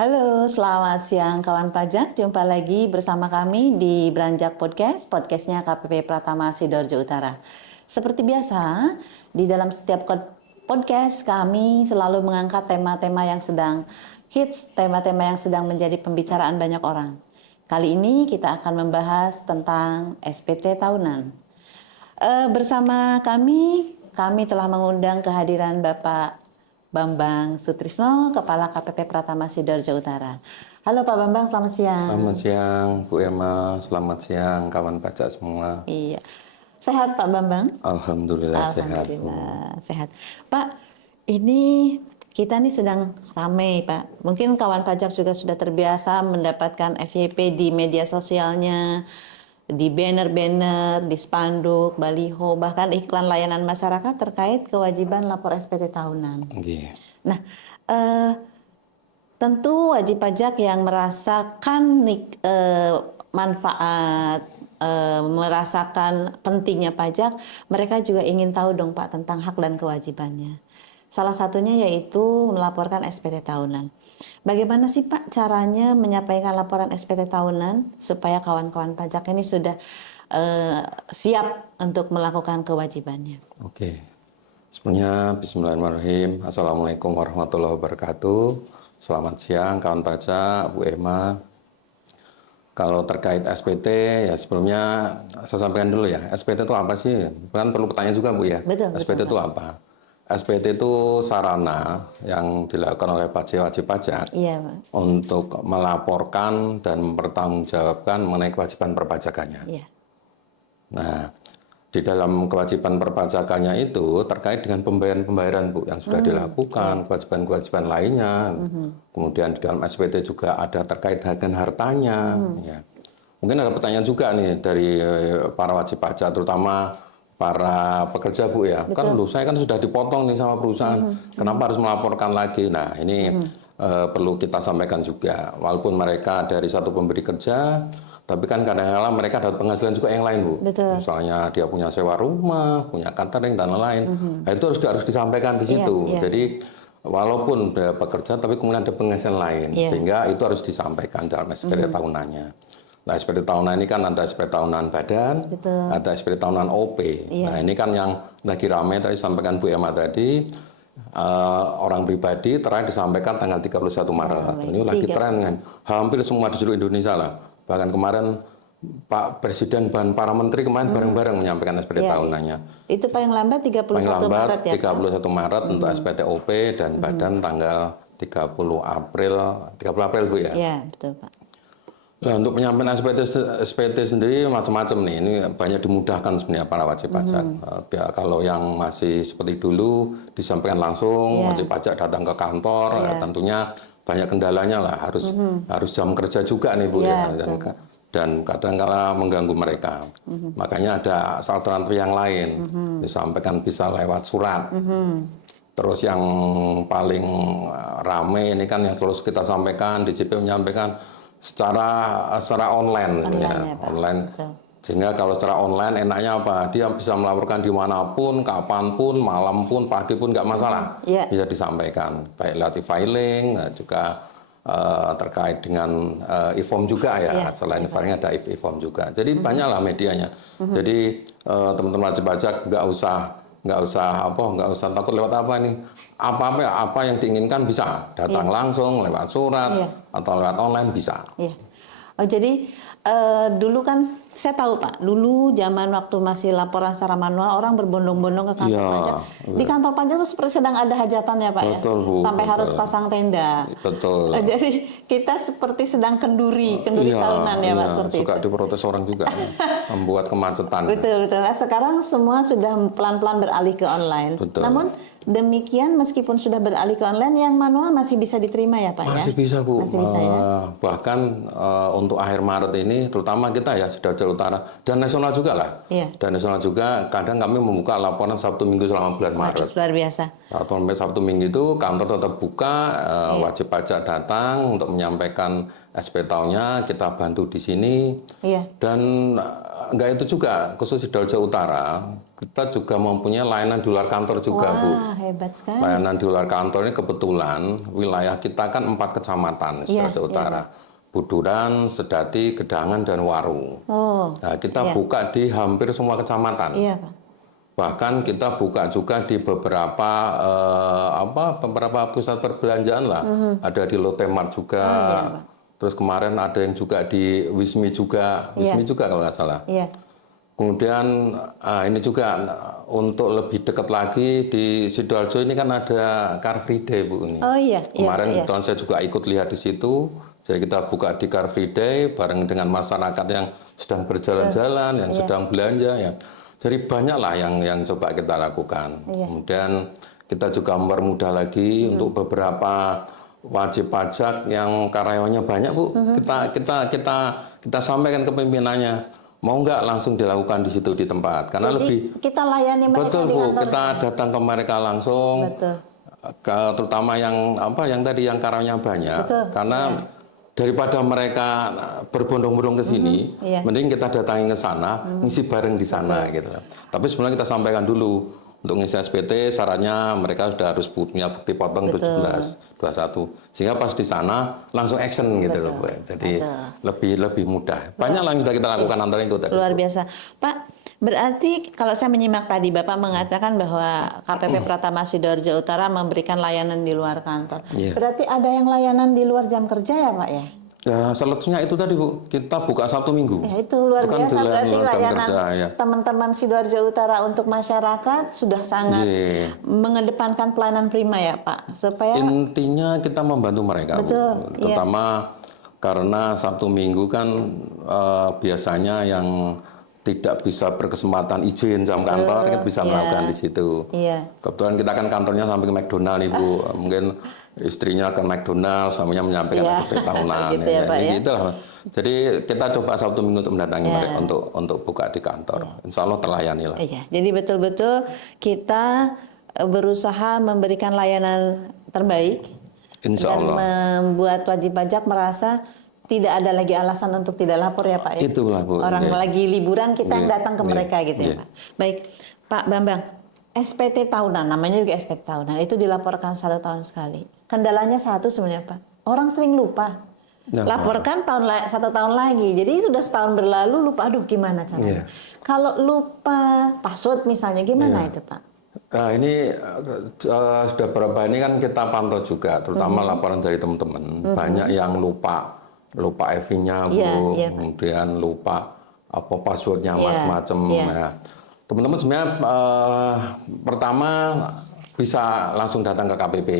Halo, selamat siang kawan pajak. Jumpa lagi bersama kami di Beranjak Podcast, podcastnya KPP Pratama Sidoarjo Utara. Seperti biasa, di dalam setiap podcast kami selalu mengangkat tema-tema yang sedang hits, tema-tema yang sedang menjadi pembicaraan banyak orang. Kali ini kita akan membahas tentang SPT tahunan. Bersama kami telah mengundang kehadiran Bapak Bambang Sutrisno, Kepala KPP Pratama Sidoarjo Utara. Halo Pak Bambang, selamat siang. Selamat siang Bu Emma, selamat siang kawan pajak semua. Iya, sehat Pak Bambang? Alhamdulillah sehat. Alhamdulillah sehat. Pak, ini kita nih sedang ramai Pak. Mungkin kawan pajak juga sudah terbiasa mendapatkan FYP di media sosialnya, di banner-banner, di spanduk, baliho, bahkan iklan layanan masyarakat terkait kewajiban lapor SPT tahunan. Okay. Nah, tentu wajib pajak yang merasakan manfaat, merasakan pentingnya pajak, mereka juga ingin tahu dong Pak tentang hak dan kewajibannya. Salah satunya yaitu melaporkan SPT tahunan. Bagaimana sih Pak caranya menyampaikan laporan SPT tahunan supaya kawan-kawan pajak ini sudah siap untuk melakukan kewajibannya? Oke. Sebelumnya Bismillahirrahmanirrahim. Assalamualaikum warahmatullahi wabarakatuh. Selamat siang kawan pajak, Bu Emma. Kalau terkait SPT ya sebelumnya saya sampaikan dulu ya. SPT itu apa sih? Kan perlu pertanyaan juga Bu ya. Betul, SPT itu apa? SPT itu sarana yang dilakukan oleh wajib pajak untuk melaporkan dan mempertanggungjawabkan mengenai kewajiban perpajakannya. Iya. Nah, di dalam kewajiban perpajakannya itu terkait dengan pembayaran-pembayaran Bu yang sudah dilakukan, kewajiban-kewajiban lainnya. Kemudian di dalam SPT juga ada terkait dengan hartanya. Ya. Mungkin ada pertanyaan juga nih dari para wajib pajak, terutama para pekerja Bu ya. Betul. Kan loh, saya kan sudah dipotong nih sama perusahaan, kenapa harus melaporkan lagi? Nah ini perlu kita sampaikan juga, walaupun mereka dari satu pemberi kerja, tapi kan kadang-kadang mereka dapat penghasilan juga yang lain Bu. Betul. Misalnya dia punya sewa rumah, punya catering dan lain-lain. Nah, itu harus disampaikan di situ. Jadi walaupun dia bekerja tapi kemudian ada penghasilan lain, sehingga itu harus disampaikan dalam SPT tahunannya. Nah, SPT tahunan ini kan ada SPT tahunan badan, betul, ada SPT tahunan OP. Nah, ini kan yang lagi ramai tadi sampaikan Bu Emma tadi, orang pribadi terakhir disampaikan tanggal 31 Maret. Ini lagi tren kan, hampir semua di seluruh Indonesia lah. Bahkan kemarin Pak Presiden dan para menteri kemarin bareng-bareng menyampaikan SPT tahunannya. Itu paling lambat 31 Maret ya, 31 Maret untuk SPT OP dan badan tanggal 30 April Bu ya. Iya, betul Pak. Nah, untuk penyampaian SPT sendiri macam-macam nih, ini banyak dimudahkan sebenarnya para wajib pajak. Kalau yang masih seperti dulu disampaikan langsung, wajib pajak datang ke kantor, tentunya banyak kendalanya lah, harus jam kerja juga nih Bu ya, dan kadang-kala mengganggu mereka. Makanya ada alternatif yang lain, disampaikan bisa lewat surat. Terus yang paling rame ini kan yang selalu kita sampaikan, DJP menyampaikan secara online ya, online. Sehingga kalau secara online enaknya apa? Dia bisa melaporkan dimanapun, kapanpun, malam pun, pagi pun nggak masalah, bisa disampaikan. Baik lewat e-filing, juga terkait dengan e-form juga ya. Selain e-filing ada e-form juga. Jadi banyaklah medianya. Jadi teman-teman wajib pajak nggak usah takut lewat apa nih. Apa yang diinginkan bisa datang langsung lewat surat atau lewat online bisa. Oh, jadi dulu kan saya tahu Pak, dulu zaman waktu masih laporan secara manual orang berbondong-bondong ke kantor pajak. Di kantor pajak itu seperti sedang ada hajatan ya Pak. Betul, ya, Bu, sampai betul. Harus pasang tenda. Betul. Jadi kita seperti sedang kenduri tahunan ya Pak, seperti suka itu. Diprotes orang juga, membuat kemacetan. Betul. Nah, sekarang semua sudah pelan-pelan beralih ke online. Betul. Namun demikian meskipun sudah beralih ke online, yang manual masih bisa diterima ya Pak? Masih bisa Bu. Masih bisa ya. Bahkan untuk akhir Maret ini, terutama kita ya Sidoarjo Utara dan nasional juga lah. Dan nasional juga kadang kami membuka laporan Sabtu Minggu selama bulan Maret. Luar biasa. Sabtu Minggu itu kantor tetap buka, wajib pajak datang untuk menyampaikan SP tahunnya kita bantu di sini. Iya. Dan enggak itu juga, khusus Sidoarjo Utara, kita juga mempunyai layanan di luar kantor juga, Bu. Wah, hebat sekali. Layanan di luar kantor ini kebetulan wilayah kita kan 4 kecamatan Sidoarjo Utara. Buduran, Sedati, Gedangan, dan Waru. Nah, kita buka di hampir semua kecamatan. Iya, Pak. Bahkan kita buka juga di beberapa beberapa pusat perbelanjaan lah. Ada di Lotte Mart juga. Terus kemarin ada yang juga di Wismi juga, juga kalau nggak salah. Iya. Kemudian ini juga untuk lebih dekat lagi di Sidoarjo ini kan ada Car Free Day, Bu ini. Oh iya. Kemarin kebetulan saya juga ikut lihat di situ. Jadi kita buka di Car Free Day bareng dengan masyarakat yang sedang berjalan-jalan, yang sedang belanja ya. Jadi banyaklah yang coba kita lakukan. Kemudian kita juga mempermudah lagi untuk beberapa wajib pajak yang karyawannya banyak, Bu. Kita sampaikan ke pimpinannya, mau nggak langsung dilakukan di situ di tempat, karena jadi, lebih kita layani mereka. Betul, di Bu. kantor. Kita datang ke mereka langsung. Betul. Terutama yang tadi yang karyawannya banyak. Betul. Karena daripada mereka berbondong-bondong ke sini, mending kita datangi ke sana, ngisi bareng di sana gitu. Tapi sebenarnya kita sampaikan dulu. Untuk ngisi SPT syaratnya mereka sudah harus punya bukti potong 17, 21. Sehingga pas di sana langsung action gitu loh, Bu. Jadi lebih mudah. Banyak yang sudah kita lakukan antara itu tadi. Luar biasa. Pak, berarti kalau saya menyimak tadi Bapak mengatakan bahwa KPP Pratama Sidoarjo Utara memberikan layanan di luar kantor. Berarti ada yang layanan di luar jam kerja ya, Pak ya? Ya, selebihnya itu tadi, Bu. Kita buka Sabtu Minggu. Ya, itu luar biasa berarti layanan teman-teman Sidoarjo Utara untuk masyarakat sudah sangat mengedepankan pelayanan prima ya, Pak. Supaya intinya kita membantu mereka, betul, Bu. Terutama karena Sabtu Minggu kan biasanya yang tidak bisa berkesempatan izin jam kantor kan bisa melakukan di situ. Kebetulan kita kan kantornya samping McDonald, Ibu. Mungkin istrinya ke McDonald, suaminya menyampaikan seperti tahunan. Gitu ya, Pak, ya? Gitulah. Jadi kita coba Sabtu Minggu untuk mendatangi mereka untuk buka di kantor. Insya Allah terlayani lah. Jadi betul-betul kita berusaha memberikan layanan terbaik. Insya Allah. Dan membuat wajib pajak merasa tidak ada lagi alasan untuk tidak lapor ya, Pak ya. Itulah, Bu. Orang lagi liburan kita yang datang ke mereka gitu ya, Pak. Baik, Pak Bambang. SPT tahunan, namanya juga SPT tahunan, itu dilaporkan 1 tahun sekali. Kendalanya satu sebenarnya, Pak. Orang sering lupa. Laporkan 1 tahun lagi. Jadi sudah setahun berlalu lupa, aduh gimana caranya. Kalau lupa password misalnya, gimana itu, Pak? Nah, ini sudah berapa ini kan kita pantau juga, terutama laporan dari teman-teman. Banyak yang lupa EV-nya, Bu. Kemudian lupa passwordnya macam-macam. Ya. Teman-teman sebenarnya pertama bisa langsung datang ke KPP.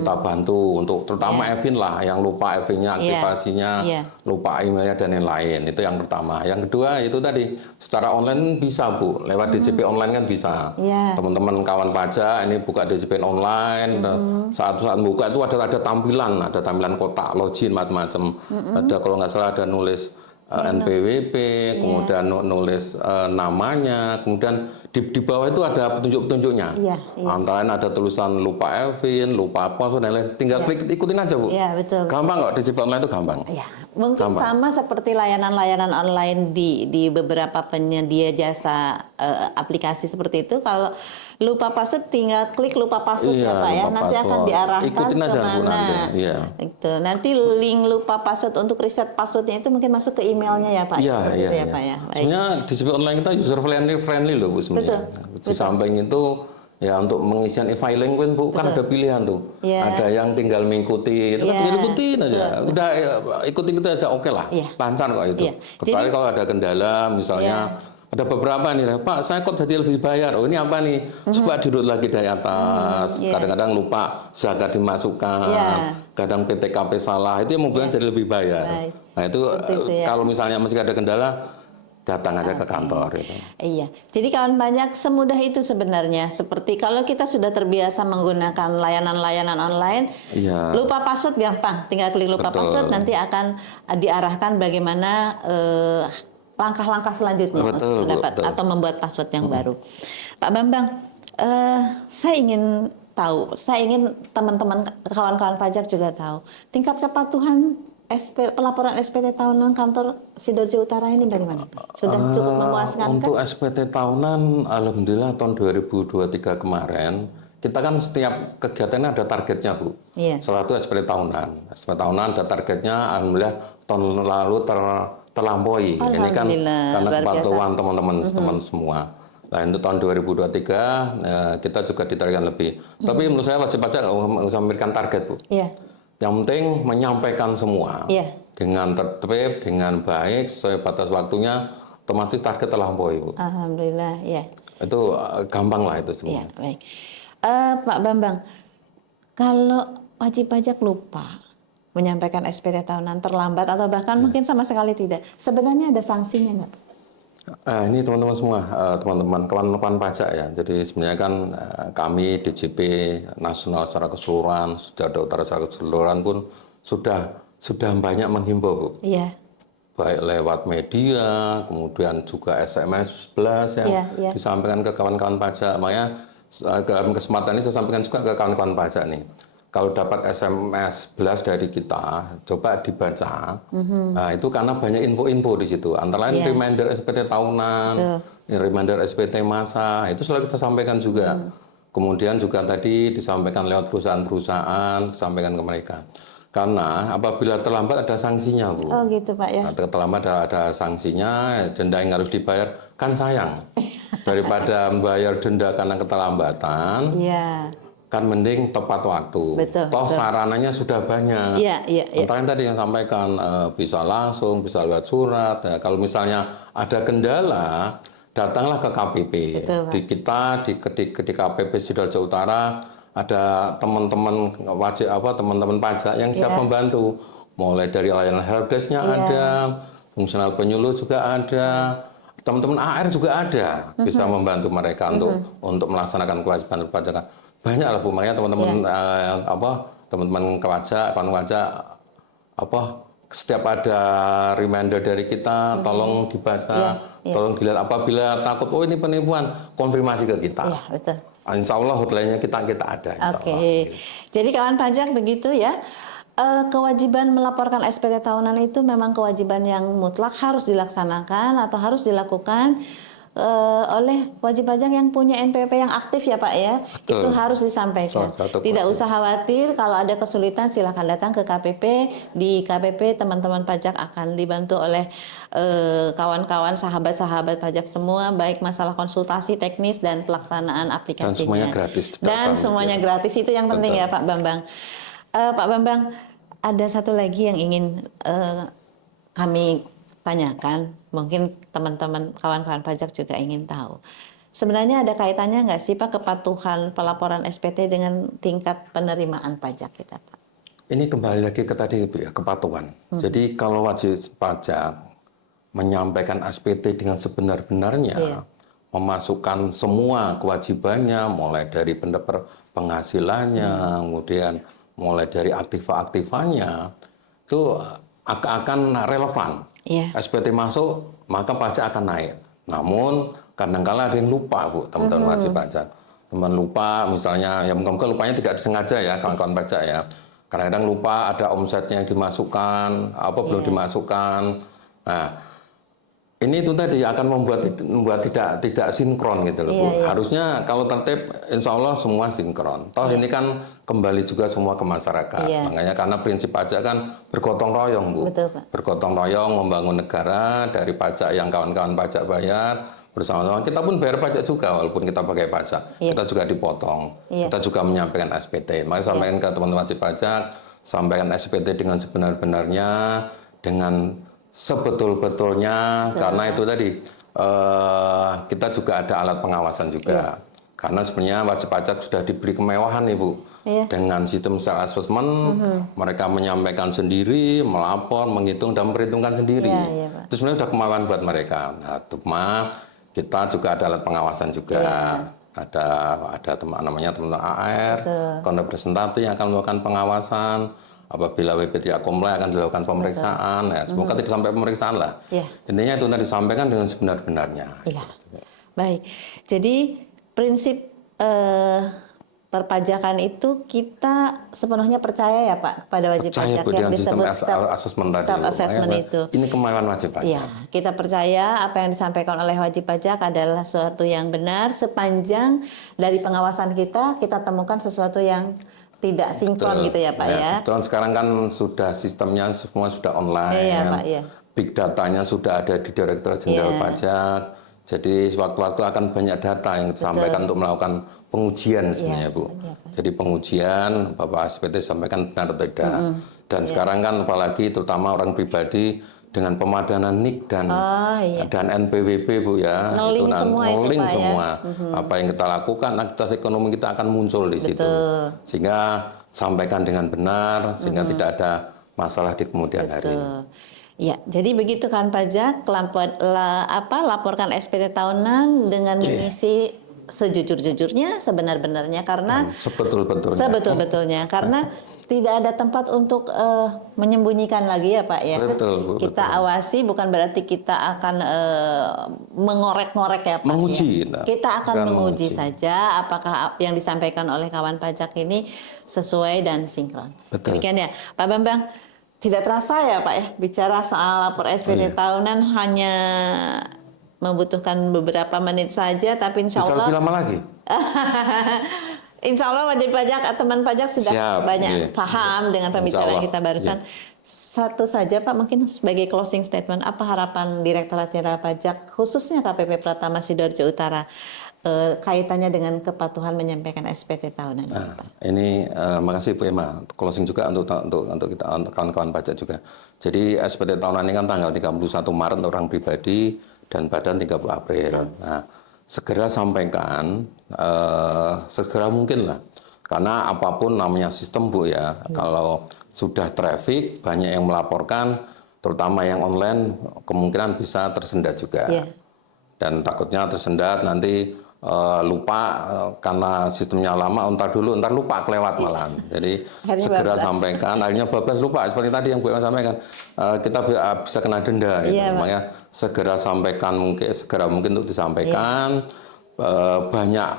Kita bantu untuk terutama Evin lah yang lupa Evin-nya, aktivasinya, lupa emailnya dan lain-lain. Itu yang pertama. Yang kedua itu tadi secara online bisa, Bu. Lewat DJP online kan bisa. Teman-teman kawan pajak ini buka DJP online. Saat buka itu ada tampilan kotak, login macam-macam. Ada kalau nggak salah ada nulis NPWP, kemudian nulis namanya, kemudian di bawah itu ada petunjuk-petunjuknya. Antara lain ada tulisan lupa Evin, lupa apa, dan lain-lain. Tinggal klik ikutin aja, Bu. Iya, betul. Gampang kok, DJP online itu gampang. Mungkin sama seperti layanan-layanan online di beberapa penyedia jasa aplikasi seperti itu. Kalau lupa password tinggal klik lupa password ya, Pak ya. Nanti akan diarahkan kemana. Itu. Nanti link lupa password untuk reset passwordnya itu mungkin masuk ke emailnya ya, Pak. Iya. Pak ya. Sebenarnya DJP online kita user friendly loh, Bu, sebenarnya. Di samping itu ya untuk mengisian e-filing kan ada pilihan tuh. Ada yang tinggal mengikuti, itu kan tinggal ikutin aja. Udah ikutin itu aja oke lah. Lancar kok itu. Kecuali kalau ada kendala misalnya ada beberapa nih, Pak, saya kok jadi lebih bayar. Oh, ini apa nih? Coba di-download lagi dari atas. Kadang-kadang lupa zakat dimasukkan. Kadang PTKP salah. Itu yang membuat jadi lebih bayar. Nah, itu kalau misalnya masih ada kendala, datang aja ke kantor. Gitu. Iya. Jadi kawan banyak semudah itu sebenarnya. Seperti kalau kita sudah terbiasa menggunakan layanan-layanan online, lupa password gampang. Tinggal klik lupa password, nanti akan diarahkan bagaimana langkah-langkah selanjutnya untuk mendapat atau membuat password yang baru. Pak Bambang, saya ingin tahu, saya ingin teman-teman kawan-kawan pajak juga tahu, tingkat kepatuhan pelaporan SPT tahunan kantor Sidoarjo Utara ini bagaimana Pak? Sudah cukup memuaskan Untuk kan? SPT tahunan, alhamdulillah tahun 2023 kemarin, kita kan setiap kegiatan ada targetnya Bu. Iya. Salah satu SPT tahunan. SPT tahunan ada targetnya, alhamdulillah tahun lalu terlampaui. Ini kan karena kepatuhan teman-teman semua. Nah untuk tahun 2023 kita juga ditargetkan lebih. Tapi menurut saya wajib pajak nggak usah memberikan target Bu. Iya. Yang penting menyampaikan semua dengan tertib, dengan baik, sesuai batas waktunya, otomatis target terlampaui, Bu. Alhamdulillah, ya. Itu gampang lah itu semua. Ya, baik. Pak Bambang, kalau wajib pajak lupa menyampaikan SPT tahunan terlambat atau bahkan mungkin sama sekali tidak, sebenarnya ada sanksinya nggak? Ini teman-teman semua, teman-teman kawan-kawan pajak ya. Jadi sebenarnya kan kami DJP nasional secara keseluruhan, Sidoarjo Utara secara keseluruhan pun sudah banyak menghimbau, Bu. Iya. Baik lewat media, kemudian juga SMS 11 yang disampaikan ke kawan-kawan pajak. Makanya dalam kesempatan ini saya sampaikan juga ke kawan-kawan pajak nih. Kalau dapat SMS 11 dari kita, coba dibaca. Nah, itu karena banyak info-info di situ. Antara lain reminder SPT tahunan, reminder SPT masa, itu selalu kita sampaikan juga. Kemudian juga tadi disampaikan lewat perusahaan-perusahaan, disampaikan ke mereka. Karena apabila terlambat ada sanksinya, Bu. Oh gitu Pak ya. Terlambat ada sanksinya, denda yang harus dibayar. Kan sayang. Daripada membayar denda karena keterlambatan. Iya. Kan mending tepat waktu. Betul, toh sarananya sudah banyak. Iya. Antara tadi yang sampaikan bisa langsung, bisa lewat surat. Ya, kalau misalnya ada kendala, datanglah ke KPP. Betul, Pak. Di kita di KPP Sidoarjo Utara ada teman-teman wajib teman-teman pajak yang siap membantu. Mulai dari layanan helpdesk-nya ada, fungsional penyuluh juga ada. Teman-teman AR juga ada, bisa membantu mereka untuk melaksanakan kewajiban perpajakan. Banyak lah Bu, makanya teman-teman teman-teman pajak, kawan pajak setiap ada reminder dari kita, tolong dibaca, tolong dilihat. Apabila takut, oh ini penipuan, konfirmasi ke kita. Iya, betul. Insya Allah hotline-nya kita ada. Oke. Jadi kawan pajak begitu ya. Kewajiban melaporkan SPT tahunan itu memang kewajiban yang mutlak harus dilaksanakan atau harus dilakukan oleh wajib pajak yang punya NPWP yang aktif ya Pak ya. Betul. Itu harus disampaikan. Tidak usah khawatir kalau ada kesulitan silakan datang ke KPP. Di KPP teman-teman pajak akan dibantu oleh kawan-kawan sahabat-sahabat pajak semua, baik masalah konsultasi teknis dan pelaksanaan aplikasinya. Dan semuanya gratis. Dan semuanya gratis, itu yang penting. Betul. Ya Pak Bambang. Pak Bambang, ada satu lagi yang ingin kami tanyakan, mungkin teman-teman kawan-kawan pajak juga ingin tahu. Sebenarnya ada kaitannya nggak sih Pak kepatuhan pelaporan SPT dengan tingkat penerimaan pajak kita Pak? Ini kembali lagi ke tadi Bu ya, kepatuhan. Jadi kalau wajib pajak menyampaikan SPT dengan sebenar-benarnya, memasukkan semua kewajibannya, mulai dari penghasilannya, kemudian mulai dari aktiva-aktivannya, itu akan relevan. SPT masuk, maka pajak akan naik. Namun kadang-kala ada yang lupa Bu, teman-teman wajib pajak. Teman lupa misalnya, ya mungkin lupanya tidak disengaja ya kawan-kawan pajak ya. Kadang-kadang lupa ada omsetnya yang dimasukkan, belum dimasukkan. Nah, ini itu tadi akan membuat tidak sinkron gitu loh Bu. Harusnya kalau tertib, insya Allah semua sinkron. Toh ini kan kembali juga semua ke masyarakat. Makanya karena prinsip pajak kan bergotong royong Bu. Betul, Pak. Bergotong royong membangun negara dari pajak yang kawan-kawan pajak bayar bersama-sama. Kita pun bayar pajak juga walaupun kita pakai pajak. Kita juga dipotong. Kita juga menyampaikan SPT. Makanya sampaikan ke teman-teman wajib pajak, sampaikan SPT dengan sebenar-benarnya, dengan sebetul-betulnya. Karena itu tadi kita juga ada alat pengawasan juga. Karena sebenarnya wajib pajak sudah diberi kemewahan nih Bu. Dengan sistem self assessment, mereka menyampaikan sendiri, melapor, menghitung dan memperhitungkan sendiri. Itu sebenarnya sudah kemewahan buat mereka. Nah, cuma kita juga ada alat pengawasan juga. Ada namanya teman AR, konten representatif yang akan melakukan pengawasan. Apabila WP tidak komplain akan dilakukan pemeriksaan. Ya, semoga tidak sampai pemeriksaan lah. Intinya itu tadi disampaikan dengan sebenar-benarnya. Baik. Jadi prinsip perpajakan itu kita sepenuhnya percaya ya Pak kepada wajib pajak yang disebut self-assessment itu. Ini kemauan wajib pajak. Ya, kita percaya apa yang disampaikan oleh wajib pajak adalah sesuatu yang benar sepanjang dari pengawasan kita temukan sesuatu yang tidak sinkron gitu ya Pak ya. Betul, sekarang kan sudah sistemnya semua sudah online. Iya Pak ya. Big datanya sudah ada di Direktorat Jenderal Pajak. Jadi sewaktu-waktu akan banyak data yang disampaikan untuk melakukan pengujian sebenarnya Bu. Jadi pengujian Bapak SPT sampaikan benar atau tidak. Dan sekarang kan apalagi terutama orang pribadi dengan pemadanan NIK dan NPWP Bu ya. Ngeling semua. Apa yang kita lakukan, aktivitas ekonomi kita akan muncul di situ. Sehingga sampaikan dengan benar, sehingga tidak ada masalah di kemudian hari. Ya, jadi begitu kan pajak, laporkan SPT tahunan dengan mengisi sejujur-jujurnya, sebenar-benarnya karena sebetul-betulnya karena tidak ada tempat untuk menyembunyikan lagi ya Pak ya. Betul, Bu, kita awasi bukan berarti kita akan mengorek-ngorek ya Pak. Menguji. Ya. Kita akan menguji saja apakah yang disampaikan oleh kawan pajak ini sesuai dan sinkron. Betul. Demikian ya, Pak Bambang. Tidak terasa ya Pak ya, bicara soal lapor SPT tahunan hanya membutuhkan beberapa menit saja, tapi insya Allah... Bisa lebih lama lagi? Insya Allah wajib pajak, teman pajak sudah banyak paham dengan pembicaraan kita barusan. Satu saja Pak, mungkin sebagai closing statement, apa harapan Direktorat Jenderal Pajak, khususnya KPP Pratama Sidoarjo Utara, kaitannya dengan kepatuhan menyampaikan SPT tahunan ini, Pak? Ini makasih Bu Emma, closing juga untuk kita, untuk kawan-kawan pajak juga. Jadi SPT tahunan ini kan tanggal 31 Maret untuk orang pribadi dan badan 30 April. Nah, segera sampaikan segera mungkin lah. Karena apapun namanya sistem Bu ya, kalau sudah traffic banyak yang melaporkan, terutama yang online kemungkinan bisa tersendat juga. Dan takutnya tersendat nanti lupa karena sistemnya lama, ntar lupa kelewat malam. Jadi segera sampaikan, akhirnya 12 lupa seperti tadi yang Bu Emma sampaikan, kita bisa kena denda gitu. Makanya segera sampaikan, segera mungkin untuk disampaikan. Banyak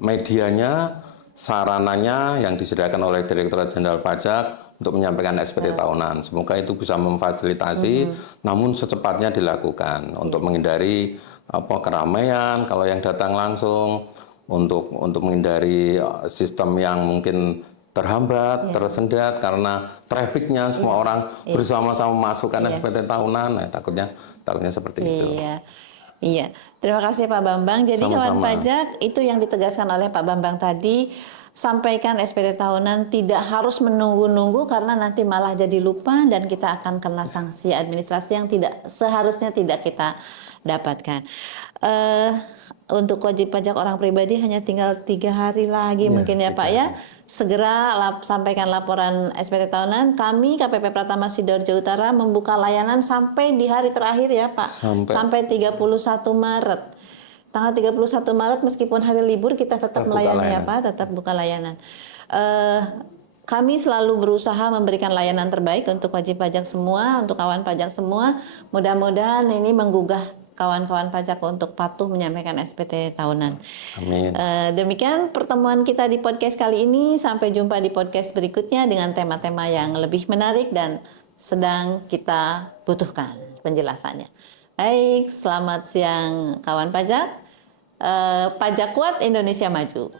medianya, sarananya yang disediakan oleh Direktorat Jenderal Pajak untuk menyampaikan SPT tahunan. Semoga itu bisa memfasilitasi, namun secepatnya dilakukan untuk menghindari keramaian kalau yang datang langsung, untuk menghindari sistem yang mungkin terhambat, tersendat karena trafficnya semua orang bersama-sama masukkan SPT tahunan. Nah, takutnya seperti itu. Iya, terima kasih Pak Bambang. Jadi kawan pajak itu yang ditegaskan oleh Pak Bambang tadi, sampaikan SPT tahunan, tidak harus menunggu-nunggu karena nanti malah jadi lupa dan kita akan kena sanksi administrasi yang seharusnya tidak kita dapatkan. Untuk wajib pajak orang pribadi hanya tinggal 3 hari lagi mungkin ya Pak ya. Segera sampaikan laporan SPT tahunan. Kami KPP Pratama Sidoarjo Utara membuka layanan sampai di hari terakhir ya Pak. Sampai 31 Maret. Tanggal 31 Maret meskipun hari libur kita tetap melayani ya Pak, tetap buka layanan. Kami selalu berusaha memberikan layanan terbaik untuk wajib pajak semua, untuk kawan pajak semua. Mudah-mudahan ini menggugah kawan-kawan pajak untuk patuh menyampaikan SPT tahunan. Amin. Demikian pertemuan kita di podcast kali ini. Sampai jumpa di podcast berikutnya dengan tema-tema yang lebih menarik dan sedang kita butuhkan penjelasannya. Baik, selamat siang kawan pajak. Pajak kuat, Indonesia maju.